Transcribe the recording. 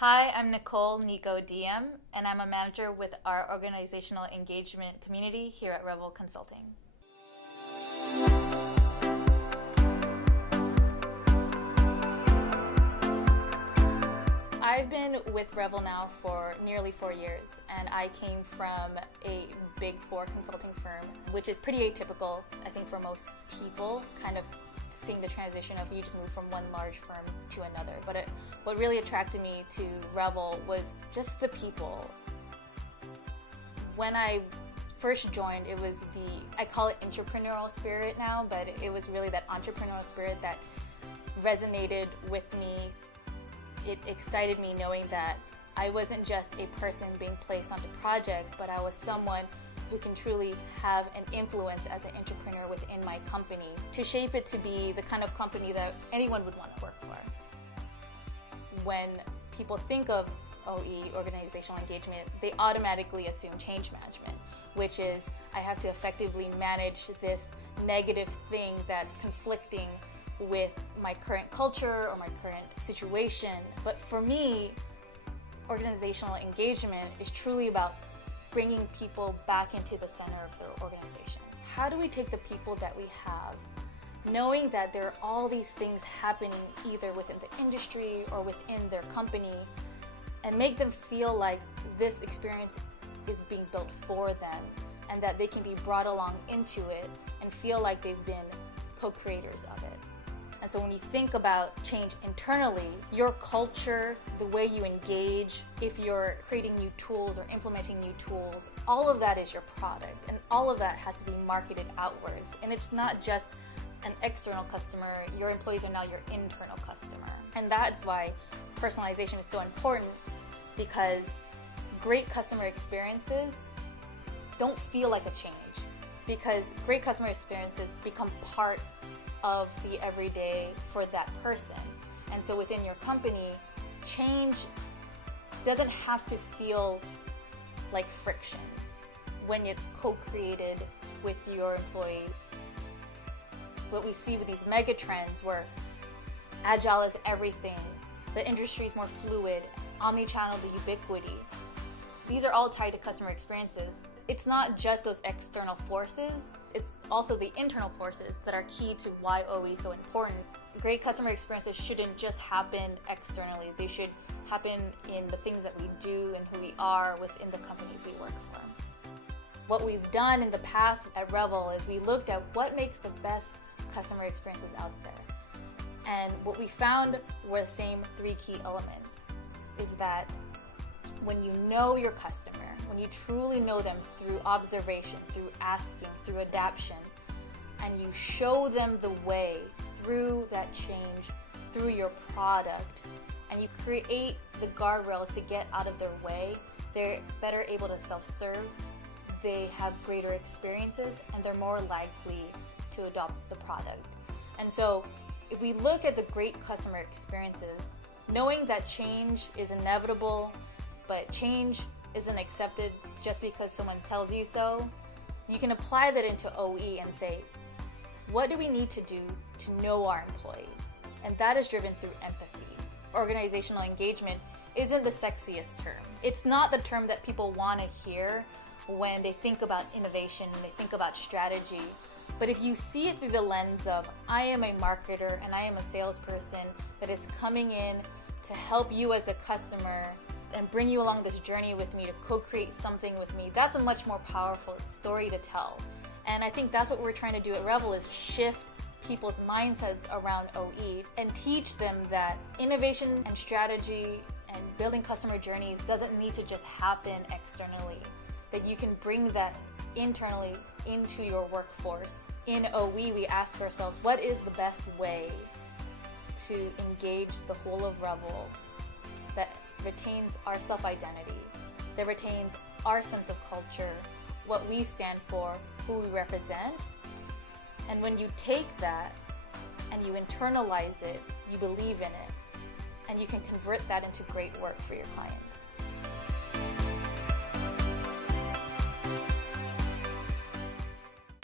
Hi, I'm Nicole Diem, and I'm a manager with our organizational engagement community here at Revel Consulting. I've been with Revel now for nearly 4 years, and I came from a big four consulting firm, which is pretty atypical, I think, for most people, kind of seeing the transition of you just move from one large firm to another. But what really attracted me to Revel was just the people. When I first joined, it was I call it entrepreneurial spirit now, but it was really that entrepreneurial spirit that resonated with me. It excited me knowing that I wasn't just a person being placed on the project, but I was someone who can truly have an influence as an entrepreneur within my company to shape it to be the kind of company that anyone would want to work for. When people think of OE, organizational engagement, they automatically assume change management, which is I have to effectively manage this negative thing that's conflicting with my current culture or my current situation. But for me, organizational engagement is truly about bringing people back into the center of their organization. How do we take the people that we have, knowing that there are all these things happening either within the industry or within their company, and make them feel like this experience is being built for them and that they can be brought along into it and feel like they've been co-creators of it. And so when you think about change internally, your culture, the way you engage, if you're creating new tools or implementing new tools, all of that is your product, and all of that has to be marketed outwards. And it's not just an external customer, your employees are now your internal customer. And that's why personalization is so important, because great customer experiences don't feel like a change, because great customer experiences become part of the everyday for that person. And so within your company, change doesn't have to feel like friction when it's co-created with your employee. What we see with these mega trends where agile is everything, the industry is more fluid, omni-channel to ubiquity, these are all tied to customer experiences. It's not just those external forces, it's also the internal forces that are key to why OE is so important. Great customer experiences shouldn't just happen externally. They should happen in the things that we do and who we are within the companies we work for. What we've done in the past at Revel is we looked at what makes the best customer experiences out there. And what we found were the same three key elements, is that when you know your customer, when you truly know them through observation, through asking, through adaptation, and you show them the way through that change, through your product, and you create the guardrails to get out of their way, they're better able to self-serve, they have greater experiences, and they're more likely to adopt the product. And so if we look at the great customer experiences, knowing that change is inevitable, but change isn't accepted just because someone tells you so, you can apply that into OE and say, what do we need to do to know our employees? And that is driven through empathy. Organizational engagement isn't the sexiest term. It's not the term that people want to hear when they think about innovation and they think about strategy. But if you see it through the lens of, I am a marketer and I am a salesperson that is coming in to help you as the customer and bring you along this journey with me to co-create something with me, that's a much more powerful story to tell. And I think that's what we're trying to do at Revel, is shift people's mindsets around OE and teach them that innovation and strategy and building customer journeys doesn't need to just happen externally, that you can bring that internally into your workforce. In OE, we ask ourselves, what is the best way to engage the whole of Revel that retains our self-identity, that retains our sense of culture, what we stand for, who we represent. And when you take that and you internalize it, you believe in it, and you can convert that into great work for your clients.